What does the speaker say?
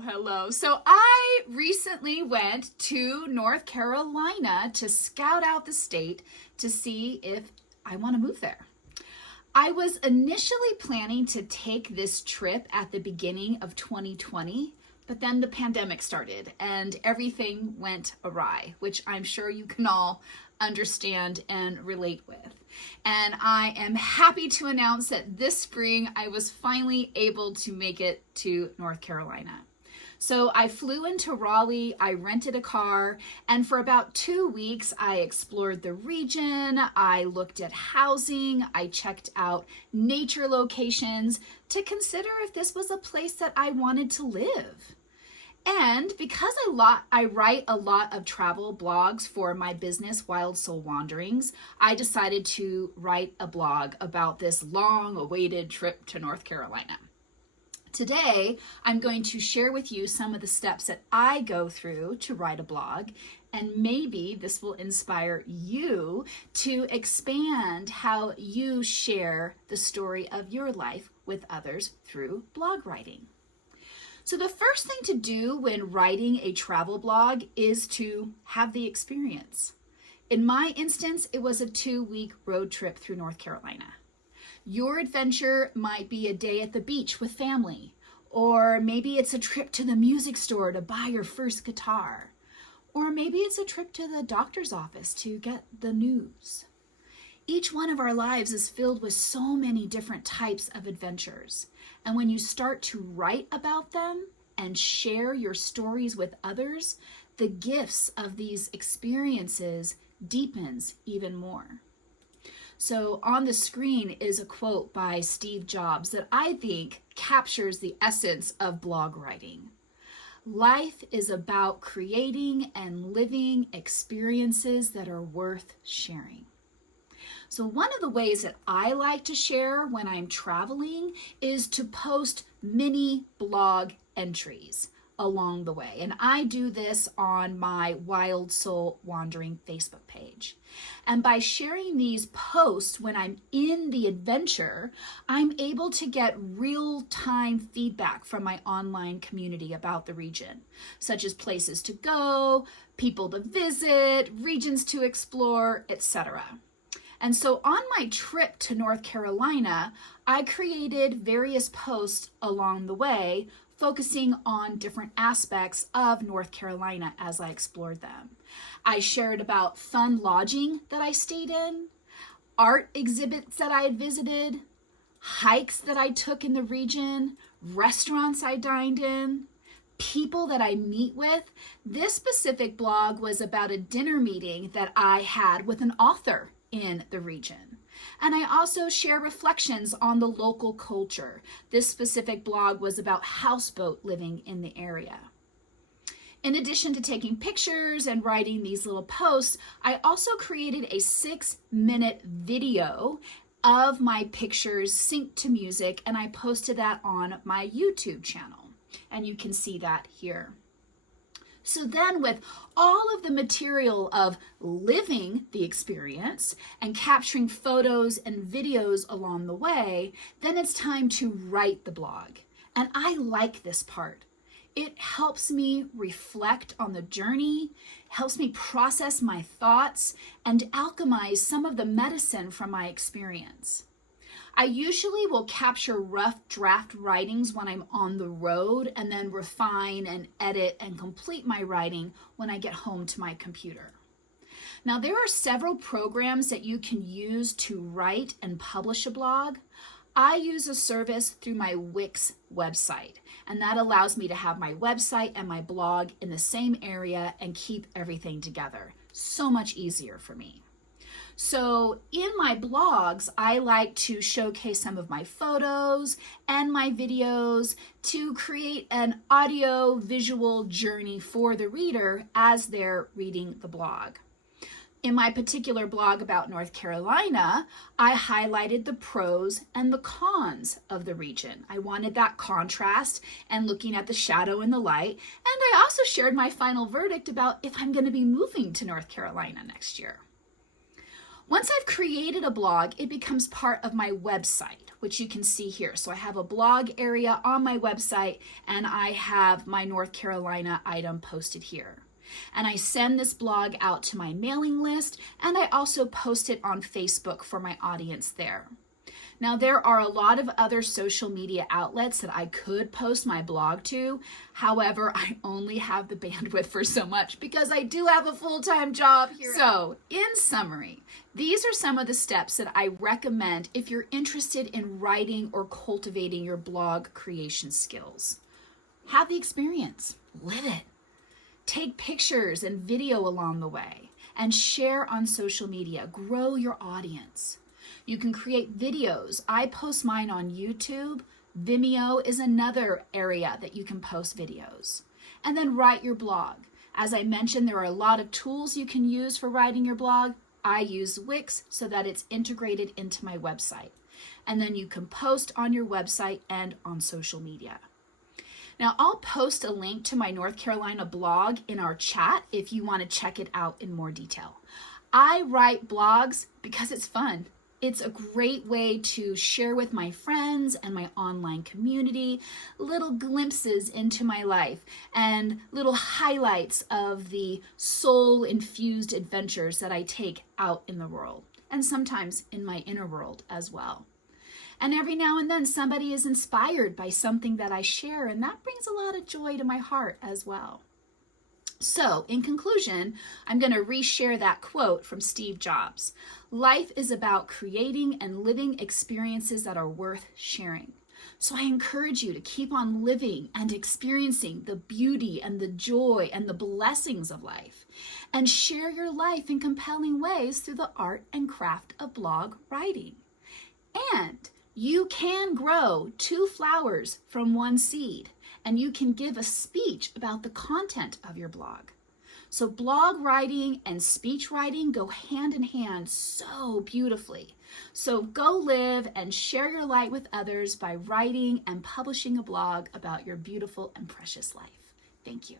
Hello. So I recently went to North Carolina to scout out the state to see if I want to move there. I was initially planning to take this trip at the beginning of 2020, but then the pandemic started and everything went awry, which I'm sure you can all understand and relate with. And I am happy to announce that this spring I was finally able to make it to North Carolina. So I flew into Raleigh, I rented a car, and for about 2 weeks I explored the region, I looked at housing, I checked out nature locations to consider if this was a place that I wanted to live. And because I write a lot of travel blogs for my business, Wild Soul Wanderings, I decided to write a blog about this long-awaited trip to North Carolina. Today, I'm going to share with you some of the steps that I go through to write a blog, and maybe this will inspire you to expand how you share the story of your life with others through blog writing. So the first thing to do when writing a travel blog is to have the experience. In my instance, it was a 2-week road trip through North Carolina. Your adventure might be a day at the beach with family, or maybe it's a trip to the music store to buy your first guitar, or maybe it's a trip to the doctor's office to get the news. Each one of our lives is filled with so many different types of adventures. And when you start to write about them and share your stories with others, the gifts of these experiences deepens even more. So on the screen is a quote by Steve Jobs that I think captures the essence of blog writing. Life is about creating and living experiences that are worth sharing. So one of the ways that I like to share when I'm traveling is to post mini blog entries along the way. And I do this on my Wild Soul Wandering Facebook page. And by sharing these posts when I'm in the adventure, I'm able to get real-time feedback from my online community about the region, such as places to go, people to visit, regions to explore, etc. And so on my trip to North Carolina, I created various posts along the way, focusing on different aspects of North Carolina as I explored them. I shared about fun lodging that I stayed in, art exhibits that I had visited, hikes that I took in the region, restaurants I dined in, people that I meet with. This specific blog was about a dinner meeting that I had with an author in the region. And I also share reflections on the local culture. This specific blog was about houseboat living in the area. In addition to taking pictures and writing these little posts, I also created a 6-minute video of my pictures synced to music, and I posted that on my YouTube channel. And you can see that here. So then with all of the material of living the experience and capturing photos and videos along the way, then it's time to write the blog. And I like this part. It helps me reflect on the journey, helps me process my thoughts, and alchemize some of the medicine from my experience. I usually will capture rough draft writings when I'm on the road and then refine and edit and complete my writing when I get home to my computer. Now, there are several programs that you can use to write and publish a blog. I use a service through my Wix website, and that allows me to have my website and my blog in the same area and keep everything together. So much easier for me. So in my blogs, I like to showcase some of my photos and my videos to create an audio-visual journey for the reader as they're reading the blog. In my particular blog about North Carolina, I highlighted the pros and the cons of the region. I wanted that contrast and looking at the shadow and the light. And I also shared my final verdict about if I'm going to be moving to North Carolina next year. Once I've created a blog, it becomes part of my website, which you can see here. So I have a blog area on my website, and I have my North Carolina item posted here. And I send this blog out to my mailing list, and I also post it on Facebook for my audience there. Now, there are a lot of other social media outlets that I could post my blog to. However, I only have the bandwidth for so much because I do have a full-time job here. So, in summary, these are some of the steps that I recommend if you're interested in writing or cultivating your blog creation skills. Have the experience, live it. Take pictures and video along the way and share on social media. Grow your audience. You can create videos. I post mine on YouTube. Vimeo is another area that you can post videos. And then write your blog. As I mentioned, there are a lot of tools you can use for writing your blog. I use Wix so that it's integrated into my website. And then you can post on your website and on social media. Now, I'll post a link to my North Carolina blog in our chat if you want to check it out in more detail. I write blogs because it's fun. It's a great way to share with my friends and my online community little glimpses into my life and little highlights of the soul-infused adventures that I take out in the world, and sometimes in my inner world as well. And every now and then somebody is inspired by something that I share, and that brings a lot of joy to my heart as well. So, in conclusion, I'm going to reshare that quote from Steve Jobs. Life is about creating and living experiences that are worth sharing. So I encourage you to keep on living and experiencing the beauty and the joy and the blessings of life, and share your life in compelling ways through the art and craft of blog writing. And you can grow 2 flowers from 1 seed, and you can give a speech about the content of your blog. So blog writing and speech writing go hand in hand so beautifully. So go live and share your light with others by writing and publishing a blog about your beautiful and precious life. Thank you.